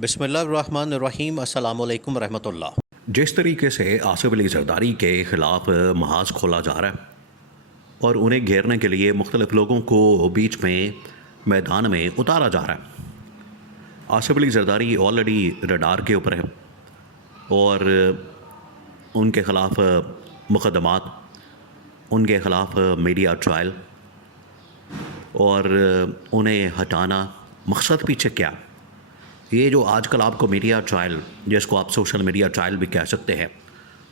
बिस्मिल्लाहिर्रहमानिर्रहीम अस्सलामु अलैकुम रहमतुल्लाह। जिस तरीके से आसिफ अली जरदारी के ख़िलाफ़ महाज खोला जा रहा है और उन्हें घेरने के लिए मुख्तलिफ़ लोगों को बीच में मैदान में उतारा जा रहा है। आसिफ अली जरदारी ऑलरेडी रडार के ऊपर है और उनके ख़िलाफ़ मुकदमात, उनके ख़िलाफ़ मीडिया ट्रायल और उन्हें हटाना मकसद पीछे क्या? ये जो आजकल आपको मीडिया ट्रायल, जिसको आप सोशल मीडिया ट्रायल भी कह सकते हैं,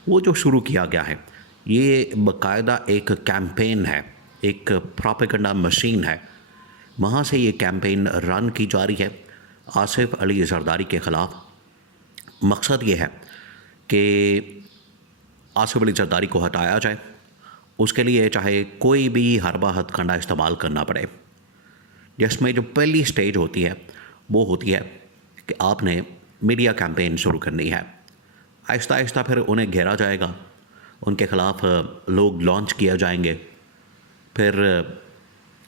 वो जो शुरू किया गया है, ये बाकायदा एक कैंपेन है, एक प्रोपेगेंडा मशीन है। वहाँ से ये कैंपेन रन की जा रही है आसिफ अली जरदारी के ख़िलाफ़। मकसद ये है कि आसिफ अली जरदारी को हटाया जाए, उसके लिए चाहे कोई भी हरबा हथकंडा इस्तेमाल करना पड़े। जिसमें जो पहली स्टेज होती है वो होती है कि आपने मीडिया कैंपेन शुरू करनी है। आहिस्ता आहिस्ता फिर उन्हें घेरा जाएगा, उनके ख़िलाफ़ लोग लॉन्च किया जाएंगे, फिर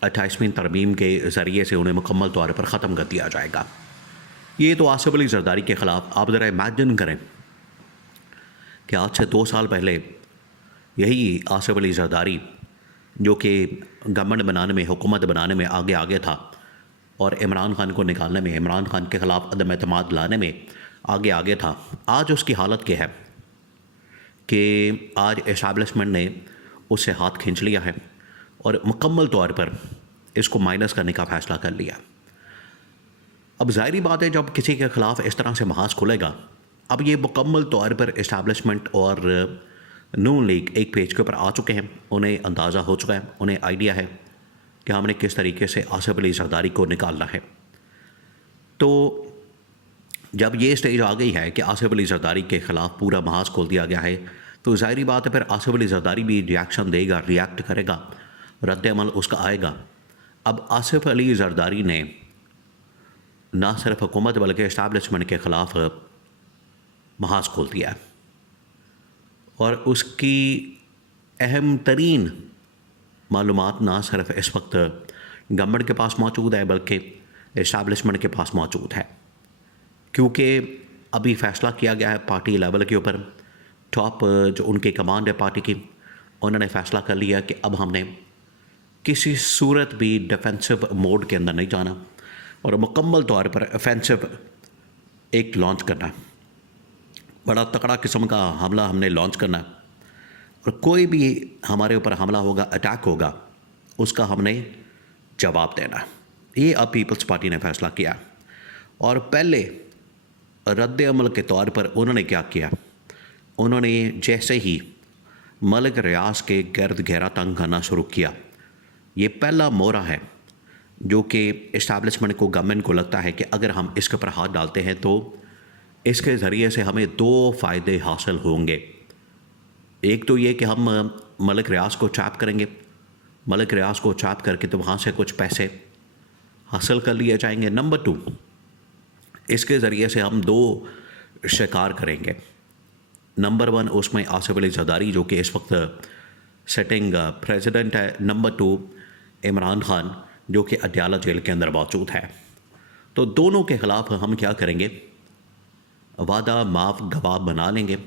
28वीं तरमीम के ज़रिए से उन्हें मुकम्मल तौर पर ख़त्म कर दिया जाएगा। ये तो आसिफ अली जरदारी के ख़िलाफ़ आप ज़रा इमेजिन करें कि आज से 2 साल पहले यही आसिफ अली जरदारी, जो कि गवर्नमेंट बनाने में, हुकूमत बनाने में आगे था और इमरान खान को निकालने में, इमरान खान के ख़िलाफ़ अदम एतमाद लाने में आगे था, आज उसकी हालत क्या है कि आज एस्टैब्लिशमेंट ने उससे हाथ खींच लिया है और मुकम्मल तौर पर इसको माइनस करने का फ़ैसला कर लिया। अब ज़ाहिरी बात है, जब किसी के ख़िलाफ़ इस तरह से महाज खुलेगा, अब ये मुकम्मल तौर पर एस्टैब्लिशमेंट और नून लीग एक पेज के ऊपर आ चुके हैं। उन्हें अंदाज़ा हो चुका है, उन्हें आइडिया है कि हमने किस तरीके से आसिफ अली जरदारी को निकालना है। तो जब ये स्टेज आ गई है कि आसिफ अली जरदारी के ख़िलाफ़ पूरा महाज खोल दिया गया है, तो ज़ाहिरी बात है फिर आसिफ अली जरदारी भी रिएक्शन देगा, रिएक्ट करेगा, रद्द अमल उसका आएगा। अब आसिफ अली जरदारी ने ना सिर्फ हुकूमत बल्कि इस्टेब्लिशमेंट के ख़िलाफ़ महाज खोल दिया है और उसकी अहम तरीन मालूमात ना सिर्फ इस वक्त गवर्नमेंट के पास मौजूद है बल्कि इस्टेब्लिशमेंट के पास मौजूद है। क्योंकि अभी फ़ैसला किया गया है पार्टी लेवल के ऊपर, टॉप जो उनकी कमांड है पार्टी की, उन्होंने फ़ैसला कर लिया कि अब हमने किसी सूरत भी डिफेंसिव मोड के अंदर नहीं जाना और मुकम्मल तौर पर ऑफेंसिव एक लॉन्च करना है। बड़ा तगड़ा किस्म का हमला हमने लॉन्च करना है और कोई भी हमारे ऊपर हमला होगा, अटैक होगा, उसका हमने जवाब देना है। ये अब पीपल्स पार्टी ने फ़ैसला किया और पहले रद्द अमल के तौर पर उन्होंने क्या किया, उन्होंने जैसे ही मलिक रियाज के गर्द घेरा तंग करना शुरू किया, ये पहला मोहरा है जो कि इस्टेब्लिशमेंट को, गवर्नमेंट को लगता है कि अगर हम इसके ऊपर हाथ डालते हैं तो इसके ज़रिए से हमें 2 फ़ायदे हासिल होंगे। एक तो ये कि हम मलिक रियाज को ट्रैप करेंगे, मलिक रियाज को ट्रैप करके तो वहाँ से कुछ पैसे हासिल कर लिए जाएंगे। नंबर 2, इसके ज़रिए से हम 2 शिकार करेंगे। नंबर 1 उसमें आसिफ अली जरदारी जो कि इस वक्त सिटिंग प्रेसिडेंट है। नंबर 2 इमरान खान जो कि अडयाला जेल के अंदर मौजूद है। तो दोनों के ख़िलाफ़ हम क्या करेंगे, वादा माफ़ गवाह बना लेंगे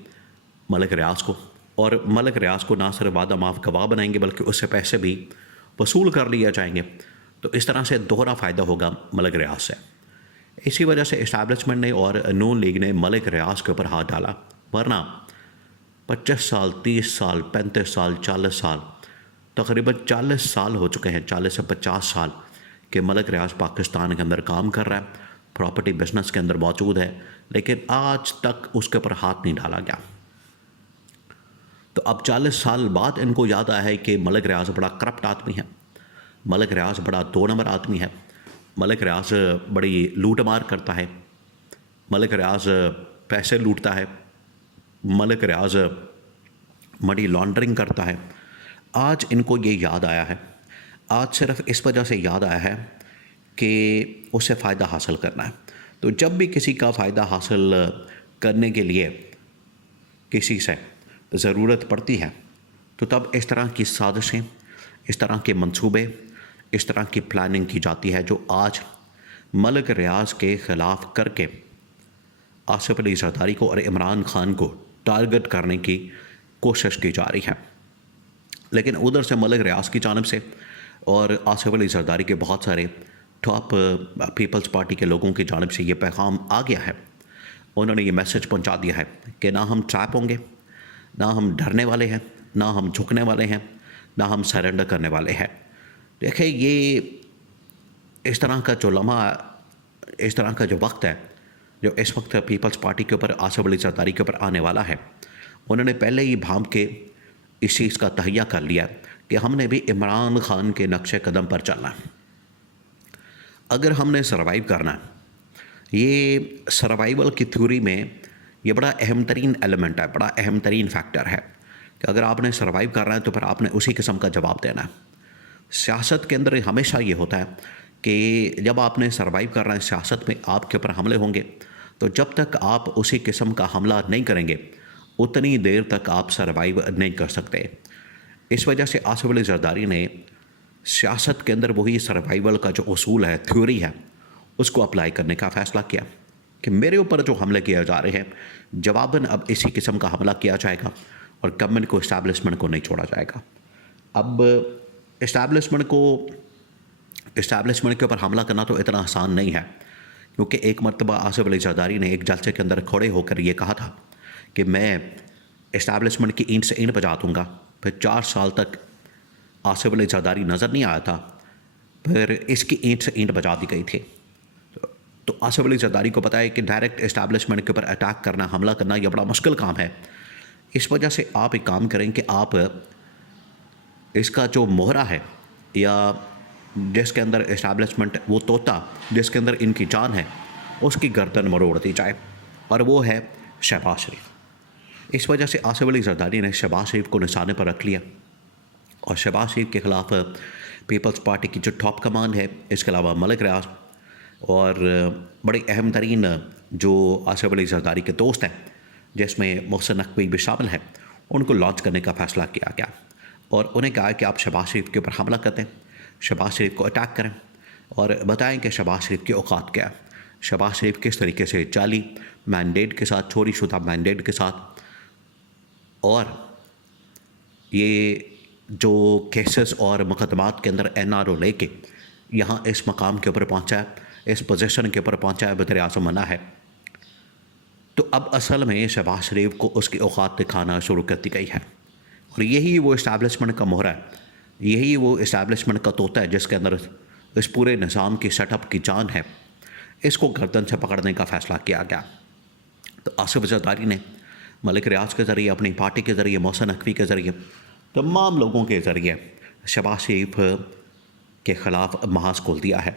मलिक रियाज को, और मलिक रियाज को ना सिर्फ वादा माफ़ गवाह बनाएंगे बल्कि उससे पैसे भी वसूल कर लिए जाएंगे। तो इस तरह से दोहरा फ़ायदा होगा मलिक रियाज से। इसी वजह से इस्टेब्लिशमेंट ने और नून लीग ने मलिक रियाज के ऊपर हाथ डाला, वरना 25 साल, 30 साल, 35 साल, 40 साल, तकरीबन 40 साल हो चुके हैं, 40 से 50 साल कि मलिक रियाज पाकिस्तान के अंदर काम कर रहा है, प्रॉपर्टी बिजनेस के अंदर मौजूद है, लेकिन आज तक उसके ऊपर हाथ नहीं डाला गया। तो अब 40 साल बाद इनको याद आया है कि मलिक रियाज बड़ा करप्ट आदमी है, मलिक रियाज बड़ा 2 नंबर आदमी है, मलिक रियाज बड़ी लूट मार करता है, मलिक रियाज पैसे लूटता है, मलिक रियाज मनी लॉन्ड्रिंग करता है। आज इनको ये याद आया है, आज सिर्फ इस वजह से याद आया है कि उससे फ़ायदा हासिल करना है। तो जब भी किसी का फ़ायदा हासिल करने के लिए किसी से ज़रूरत पड़ती है तो तब इस तरह की साजिशें, इस तरह के मंसूबे, इस तरह की प्लानिंग की जाती है जो आज मलिक रियाज के ख़िलाफ़ करके आसिफ अली जरदारी को और इमरान खान को टारगेट करने की कोशिश की जा रही है। लेकिन उधर से मलिक रियाज की जानिब से और आसिफ अली जरदारी के बहुत सारे टॉप पीपल्स पार्टी के लोगों की जानिब से ये पैगाम आ गया है। उन्होंने ये मैसेज पहुंचा दिया है कि ना हम ट्रैप होंगे, ना हम डरने वाले हैं, ना हम झुकने वाले हैं, ना हम सरेंडर करने वाले हैं। देखिए, ये इस तरह का जो लम्हा, इस तरह का जो वक्त है जो इस वक्त पीपल्स पार्टी के ऊपर, आसिफ अली जरदारी के ऊपर आने वाला है, उन्होंने पहले ही भांप के इस चीज़ का तहैया कर लिया कि हमने भी इमरान खान के नक्शे कदम पर चलना है। अगर हमने सर्वाइव करना है, ये सर्वाइवल की थ्योरी में ये बड़ा अहम तरीन एलिमेंट है, बड़ा अहम तरीन फैक्टर है कि अगर आपने सर्वाइव करना है तो फिर आपने उसी किस्म का जवाब देना है। सियासत के अंदर हमेशा ये होता है कि जब आपने सर्वाइव करना है, सियासत में आपके ऊपर हमले होंगे, तो जब तक आप उसी किस्म का हमला नहीं करेंगे उतनी देर तक आप सर्वाइव नहीं कर सकते। इस वजह से आसिफ अली जरदारी ने सियासत के अंदर वही सर्वाइवल का जो उसूल है, थ्योरी है, उसको अप्लाई करने का फ़ैसला किया कि मेरे ऊपर जो हमले किए जा रहे हैं, जवाबन अब इसी किस्म का हमला किया जाएगा और गवर्नमेंट को, इस्टेब्लिशमेंट को नहीं छोड़ा जाएगा। अब इस्टेब्लिशमेंट के ऊपर हमला करना तो इतना आसान नहीं है, क्योंकि एक मरतबा आसिफ अली जरदारी ने एक जलसे के अंदर खड़े होकर ये कहा था कि मैं इस्टेब्लिशमेंट की ईंट से ईंट बजा दूँगा। फिर 4 साल तक आसिफ अली जरदारी नज़र नहीं आया था, फिर इसकी ईंट से ईंट बजा दी गई थी। तो आसिफ अली जरदारी को पता है कि डायरेक्ट इस्टेब्लिशमेंट के ऊपर अटैक करना, हमला करना, यह बड़ा मुश्किल काम है। इस वजह से आप एक काम करें कि आप इसका जो मोहरा है, या जिसके अंदर इस्टेब्लिशमेंट, वो तोता जिसके अंदर इनकी जान है, उसकी गर्दन मरोड़ दी जाए, और वो है शहबाज शरीफ। इस वजह से आसिफ अली जरदारी ने शहबाज शरीफ को निशाने पर रख लिया और शहबाज शरीफ के ख़िलाफ़ पीपल्स पार्टी की जो टॉप कमान है, इसके अलावा मलिक रियाज और बड़े अहम तरीन जो आसिफ अली जरदारी के दोस्त हैं, जिसमें मोहसिन नकवी भी शामिल है, उनको लॉन्च करने का फ़ैसला किया गया और उन्हें कहा कि आप शहबाज शरीफ के ऊपर हमला करते हैं, शहबाज शरीफ को अटैक करें और बताएं कि शहबाज शरीफ की औकात क्या है, शहबाज शरीफ किस तरीके से जाली मैंडेट के साथ, चोरी शुदा मैंडेट के साथ, और ये जो केसेस और मुकदमात के अंदर NRO लेके यहाँ इस मकाम के ऊपर पहुँचा है, इस पोजीशन के ऊपर पहुँचा है, वज़ीर आज़म बना है। तो अब असल में शहबाज शरीफ को उसकी औकात दिखाना शुरू कर दी गई है और यही वो इस्टेब्लिशमेंट का मोहरा है, यही वो इस्टेब्लिशमेंट का तोता है जिसके अंदर इस पूरे निज़ाम की सेटअप की जान है। इसको गर्दन से पकड़ने का फ़ैसला किया गया। तो आसिफ जरदारी ने मलिक रियाज के ज़रिए, अपनी पार्टी के ज़रिए, मोहसिन नकवी के ज़रिए, तमाम लोगों के ज़रिए शहबाज शरीफ के ख़िलाफ़ महाज खोल दिया है।